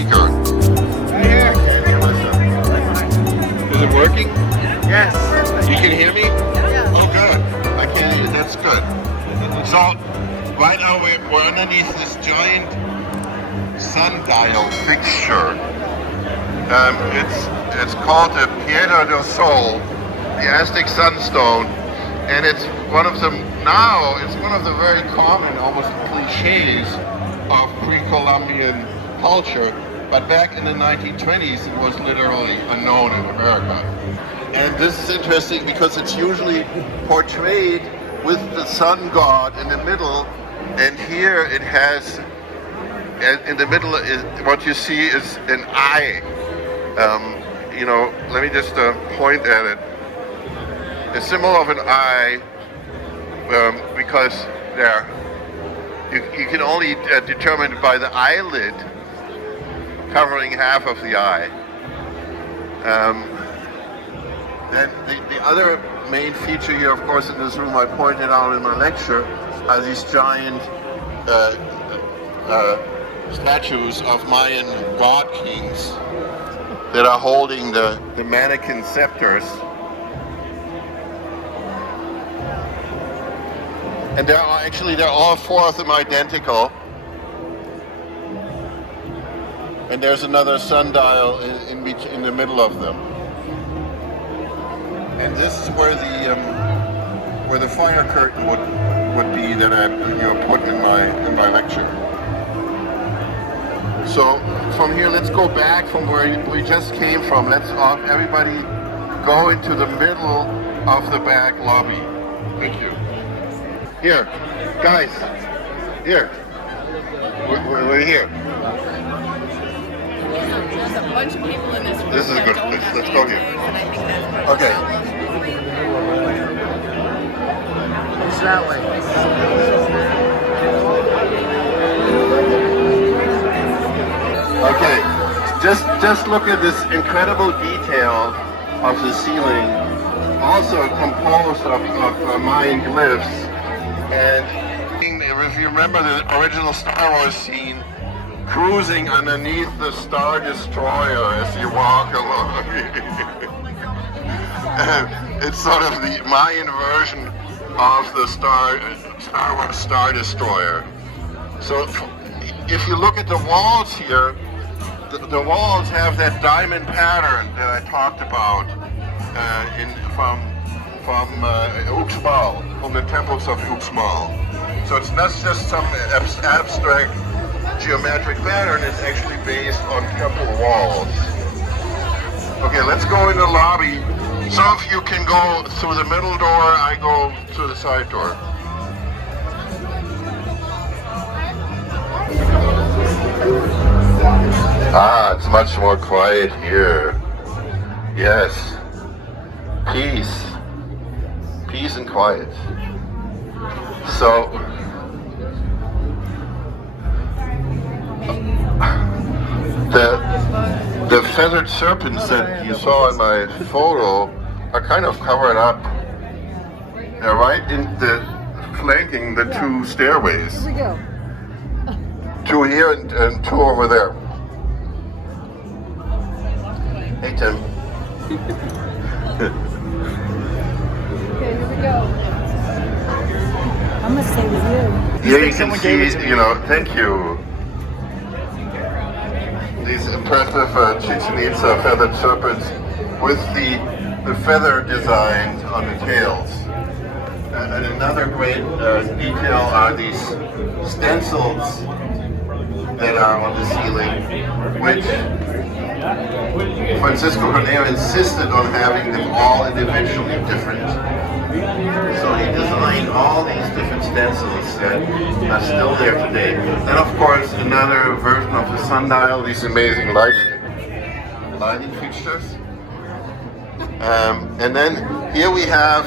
speaker. Okay, listen. Is it working? Yes. You can hear me? Yeah. Oh, good. I can hear you. That's good. So, right now we're underneath this giant sundial fixture. It's called the Piedra del Sol, the Aztec Sunstone, and it's one of the very common, almost cliches of pre-Columbian culture. But back in the 1920s, it was literally unknown in America. And this is interesting because it's usually portrayed with the sun god in the middle, and here it has, in the middle, what you see is an eye. Let me just point at it. A symbol of an eye, because you can only determine it by the eyelid covering half of the eye. Then the other main feature here, of course, in this room I pointed out in my lecture, are these giant statues of Mayan god kings that are holding the mannequin scepters. And they're all four of them identical. And there's another sundial in the middle of them. And this is where the fire curtain would be that I put in my lecture. So from here, let's go back from where we just came from. Let's everybody go into the middle of the back lobby. Thank you. Here, guys. Here. We're here. There's a bunch of people in this room. This is a good place. Let's go here. Okay. It's that way. Okay. Just look at this incredible detail of the ceiling, also composed of Mayan glyphs. And if you remember the original Star Wars scene, cruising underneath the Star Destroyer as you walk along. It's sort of the Mayan version of the Star Wars Star Destroyer. So if you look at the walls here, the walls have that diamond pattern that I talked about from Uxmal, from the temples of Uxmal. So it's not just some abstract geometric pattern, it's actually based on temple walls. Okay, let's go in the lobby. Some of you can go through the middle door, I go through the side door. Ah, it's much more quiet here. Yes. Peace. Peace and quiet. So, the feathered serpents that you saw in my photo are kind of covered up. They're right in flanking the two stairways. Here we go. Two here and two over there. Hey Tim. Okay, here we go. I'm gonna stay with you. Here you can see, thank you. These impressive Chichen Itza feathered serpents with the feather designs on the tails. And another great detail are these stencils that are on the ceiling, which Francisco Corneo insisted on having them all individually different. So he designed all these different stencils that are still there today. And of course, another version of the sundial, these amazing lighting fixtures. And then here we have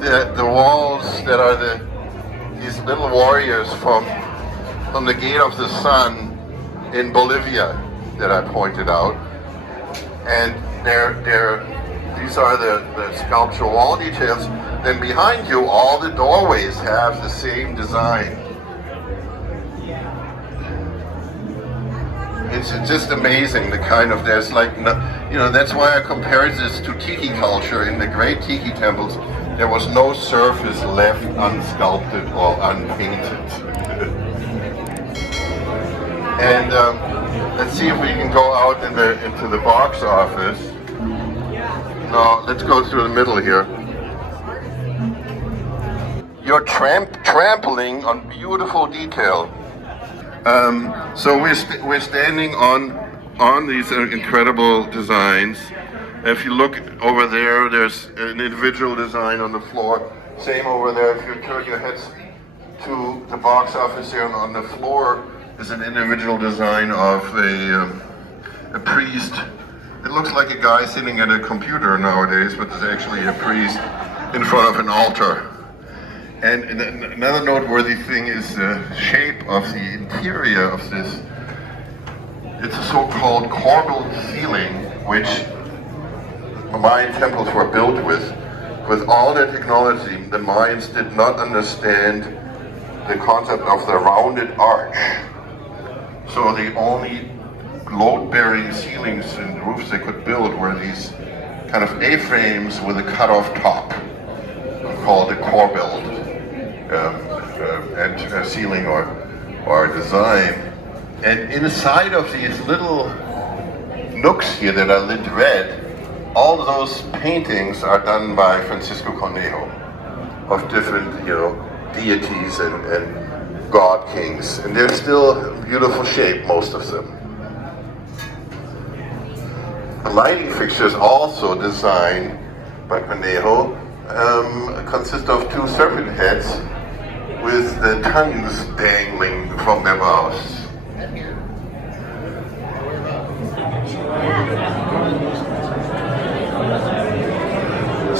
the walls that are these little warriors from the Gate of the Sun in Bolivia that I pointed out. And these are the sculptural wall details. Then behind you, all the doorways have the same design. It's just amazing, the kind of, there's like, that's why I compared this to tiki culture. In the great tiki temples, there was no surface left unsculpted or unpainted. And let's see if we can go out into the box office. No, let's go through the middle here. You're trampling on beautiful detail. So we're standing on these incredible designs. If you look over there, there's an individual design on the floor. Same over there. If you turn your heads to the box office here, on the floor is an individual design of a priest. It looks like a guy sitting at a computer nowadays, but it's actually a priest in front of an altar. And another noteworthy thing is the shape of the interior of this. It's a so-called corbelled ceiling, which Mayan temples were built with. With all their technology, the Mayans did not understand the concept of the rounded arch. So the only load-bearing ceilings and roofs they could build were these kind of A-frames with a cut-off top, called the corbelled ceiling or design. And inside of these little nooks here that are lit red, all those paintings are done by Francisco Cornejo of different, deities and god kings, and they're still beautiful shape, most of them. The lighting fixtures, also designed by Cornejo, consist of two serpent heads with the tongues dangling from their mouths.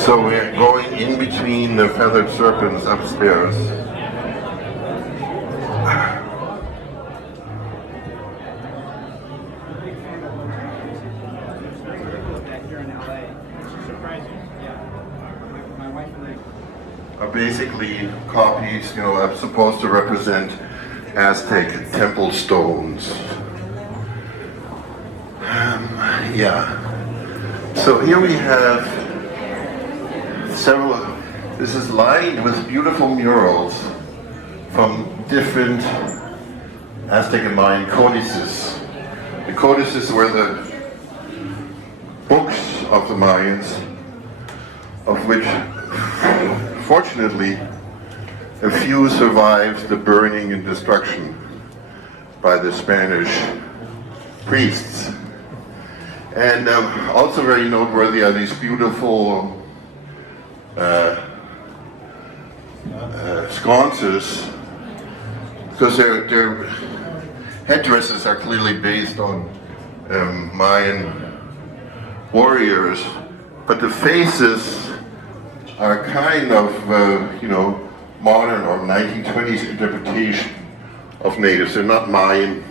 So we're going in between the feathered serpents upstairs. Are basically copies, are supposed to represent Aztec temple stones. So here we have several. This is lined with beautiful murals from different Aztec and Mayan codices. The codices were the books of the Mayans, of which, fortunately, a few survived the burning and destruction by the Spanish priests. And also very noteworthy are these beautiful sconces, because their headdresses are clearly based on Mayan warriors, but the faces are kind of, modern or 1920s interpretation of natives. They're not Mayan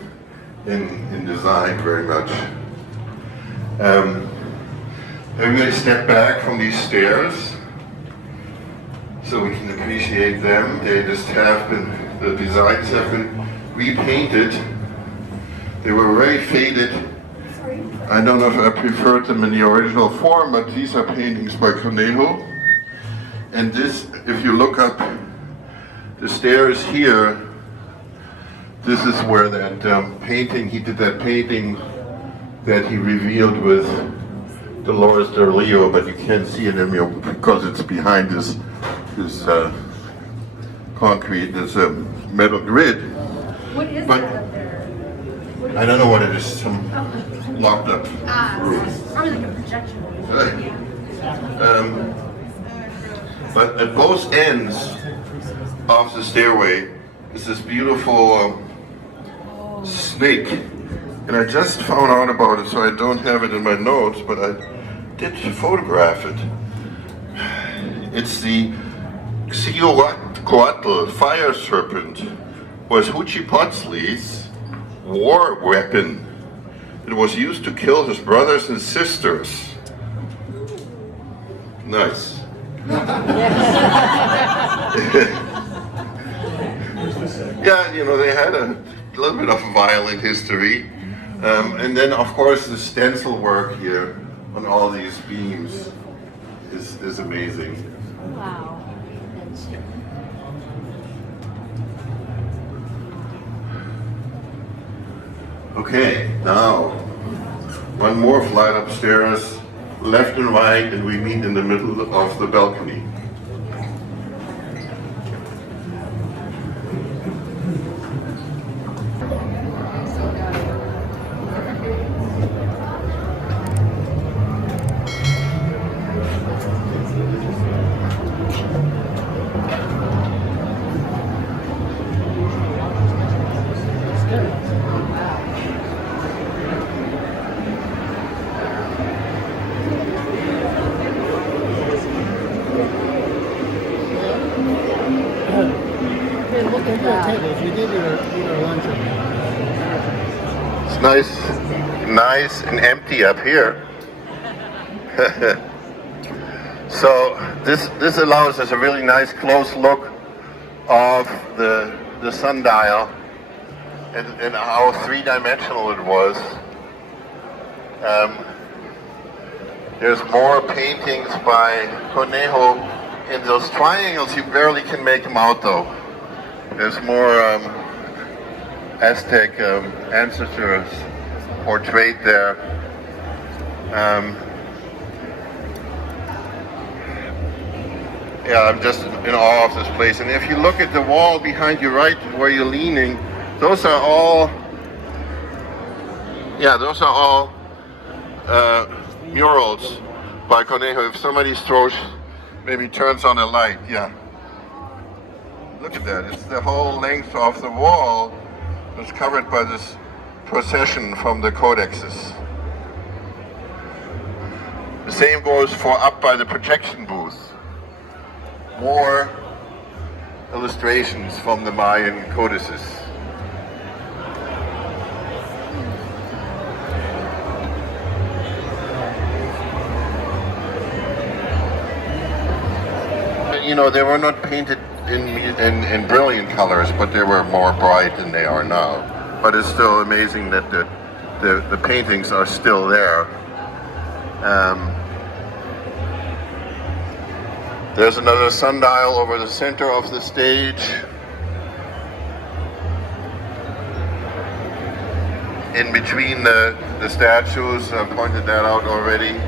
in design very much. Everybody step back from these stairs so we can appreciate them. They just have been, the designs have been repainted. They were very faded. I don't know if I preferred them in the original form, but these are paintings by Cornejo. And this, if you look up the stairs here, this is where that painting, he did that painting that he revealed with Dolores del Rio, but you can't see it anymore because it's behind this concrete, this metal grid. What is but that up there? What is I don't know what it is, some locked up room. Probably like a projection. Right. But at both ends of the stairway is this beautiful snake. And I just found out about it, so I don't have it in my notes, but I did photograph it. It's the Xiuhtcoatl fire serpent, was Huitzilopochtli's war weapon. It was used to kill his brothers and sisters. Nice. Yeah, they had a little bit of violent history. And then, of course, the stencil work here on all these beams is amazing. Wow. Okay, now one more flight upstairs, left and right, and we meet in the middle of the balcony. It's nice and empty up here. So this allows us a really nice close look of the sundial and how three-dimensional it was. There's more paintings by Conejo. In those triangles, you barely can make them out though. There's more Aztec ancestors portrayed there. Yeah, I'm just in awe of this place. And if you look at the wall behind you, right where you're leaning, those are all murals by Conejo. If somebody maybe turns on a light, yeah. Look at that, it's the whole length of the wall that's covered by this procession from the codexes. The same goes for up by the projection booth. More illustrations from the Mayan codices. You know, they were not painted in brilliant colors, but they were more bright than they are now. But it's still amazing that the paintings are still there. There's another sundial over the center of the stage. In between the statues, I pointed that out already.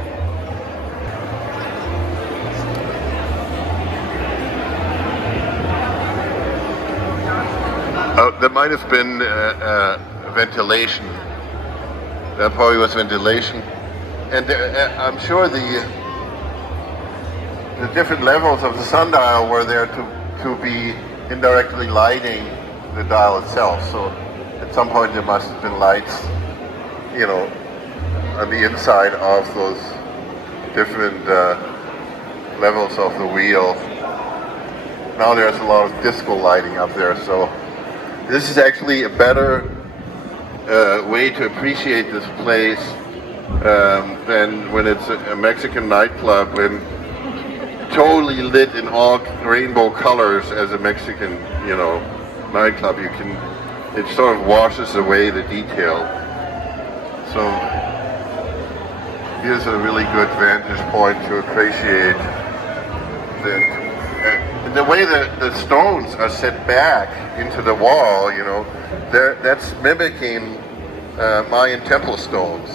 There might have been ventilation. That probably was ventilation. And I'm sure the different levels of the sundial were there to be indirectly lighting the dial itself. So at some point there must have been lights, you know, on the inside of those different levels of the wheel. Now there's a lot of disco lighting up there, so this is actually a better way to appreciate this place than when it's a Mexican nightclub and totally lit in all rainbow colors as a Mexican, you know, nightclub. It sort of washes away the detail. So here's a really good vantage point to appreciate the way the stones are set back into the wall, you know, that's mimicking Mayan temple stones.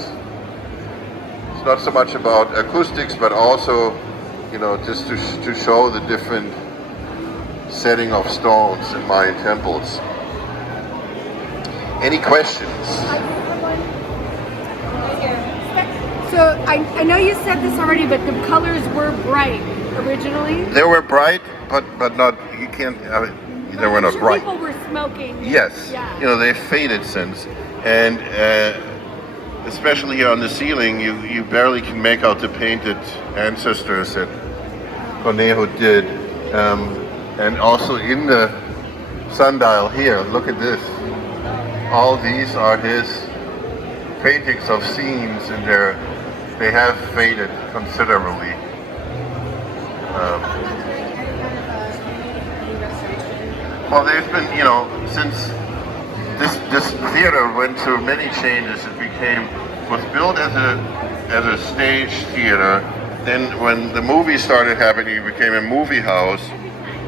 It's not so much about acoustics, but also, you know, just to show the different setting of stones in Mayan temples. Any questions? So I know you said this already, but the colors were bright originally. They were bright, but not, you can't, they were not bright. People were smoking. Yes, Yeah. you know, they've faded since. And especially here on the ceiling, you barely can make out the painted ancestors that Conejo did. And also in the sundial here, look at this. All these are his paintings of scenes, and they have faded considerably. Well, there's been, you know, since this theater went through many changes. It was built as a stage theater. Then when the movies started happening, it became a movie house.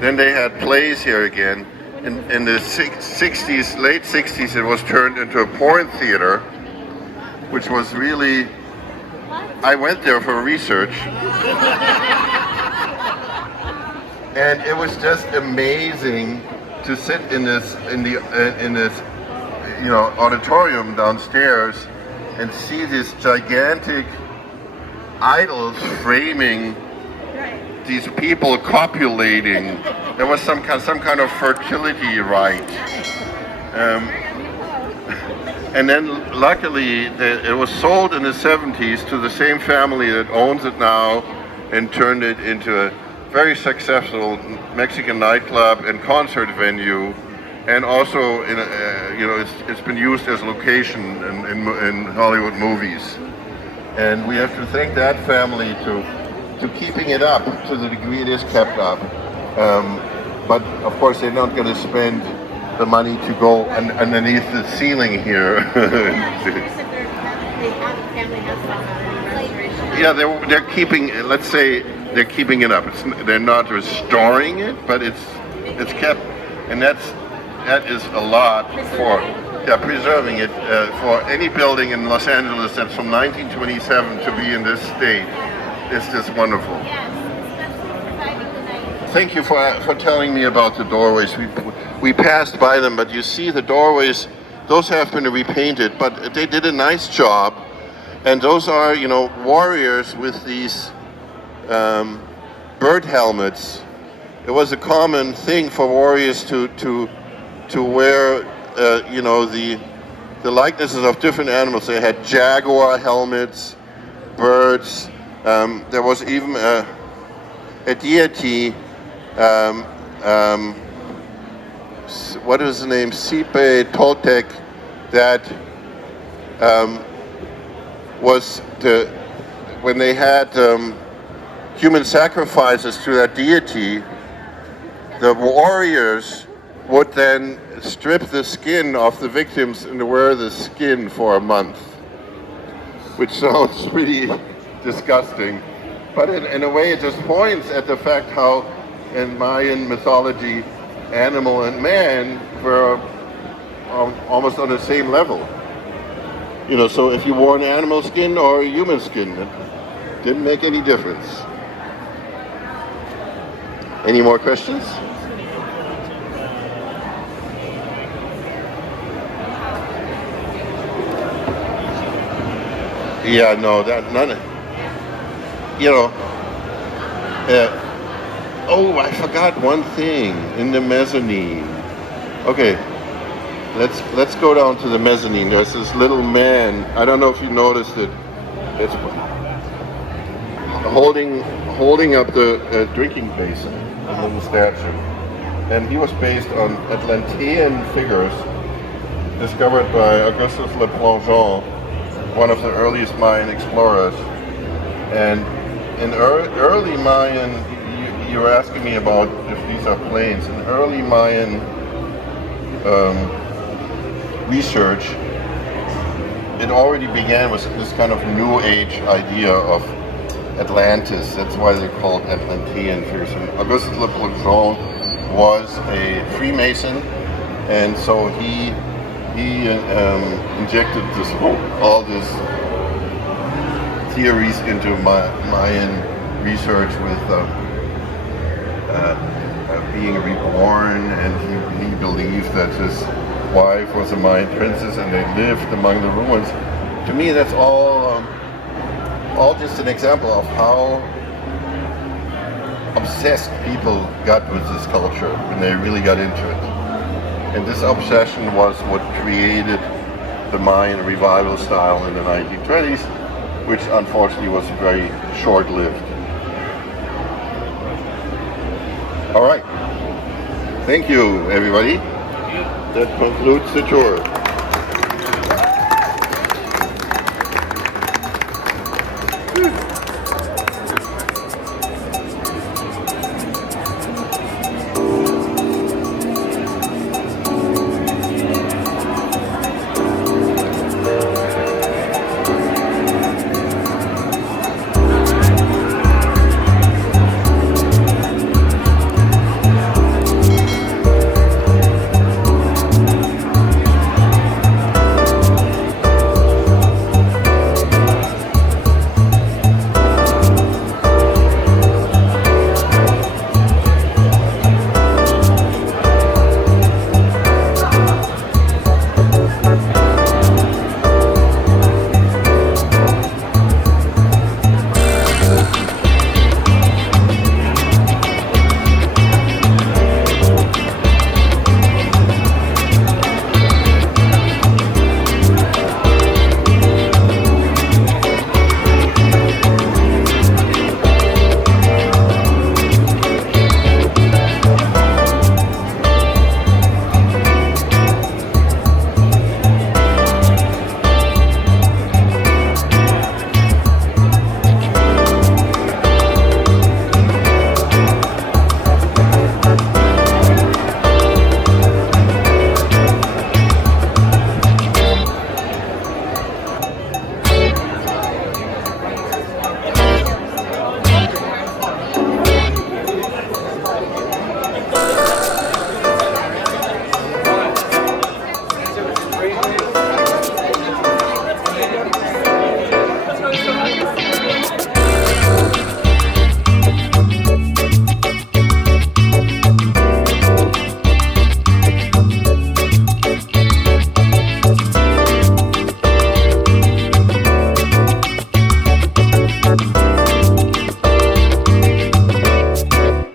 Then they had plays here again. In the 60s, late 60s, it was turned into a porn theater, which was really, I went there for research. And it was just amazing to sit in this auditorium downstairs and see these gigantic idols framing these people copulating. There was some kind of fertility rite. And then luckily it was sold in the 70s to the same family that owns it now and turned it into a very successful Mexican nightclub and concert venue, and also it's been used as location in Hollywood movies. And we have to thank that family to keeping it up to the degree it is kept up. But of course they're not going to spend the money to go underneath the ceiling here. Yeah, they're keeping, let's say, they're keeping it up. They're not restoring it, but it's kept, and that is a lot for preserving it for any building in Los Angeles that's from 1927 to be in this state. It's just wonderful. Thank you for telling me about the doorways. We passed by them, but you see the doorways, those have been repainted, but they did a nice job. And those are, warriors with these bird helmets. It was a common thing for warriors to wear, the likenesses of different animals. They had jaguar helmets, birds. There was even a deity. What is the name? Sipe Toltec, that was when they had human sacrifices to that deity, the warriors would then strip the skin off the victims and wear the skin for a month, which sounds pretty disgusting. But in a way, it just points at the fact how in Mayan mythology, animal and man were almost on the same level. So if you wore an animal skin or a human skin, it didn't make any difference. Any more questions? Yeah, no, none. Oh, I forgot one thing in the mezzanine. Okay, let's go down to the mezzanine. There's this little man. I don't know if you noticed it. It's holding up the drinking basin, a little statue, and he was based on Atlantean figures discovered by Augustus Le Plongeon, one of the earliest Mayan explorers. And in early Mayan, you were asking me about if these are planes. In early Mayan research, it already began with this kind of New Age idea of Atlantis. That's why they're called Atlantean figures. And Auguste Le Plongeon was a Freemason, and so he injected all this theories into Mayan research with being reborn, and he believed that his wife was a Mayan princess and they lived among the ruins. To me, that's all just an example of how obsessed people got with this culture when they really got into it. And this obsession was what created the Mayan revival style in the 1920s, which unfortunately was very short-lived. All right. Thank you, everybody. That concludes the tour.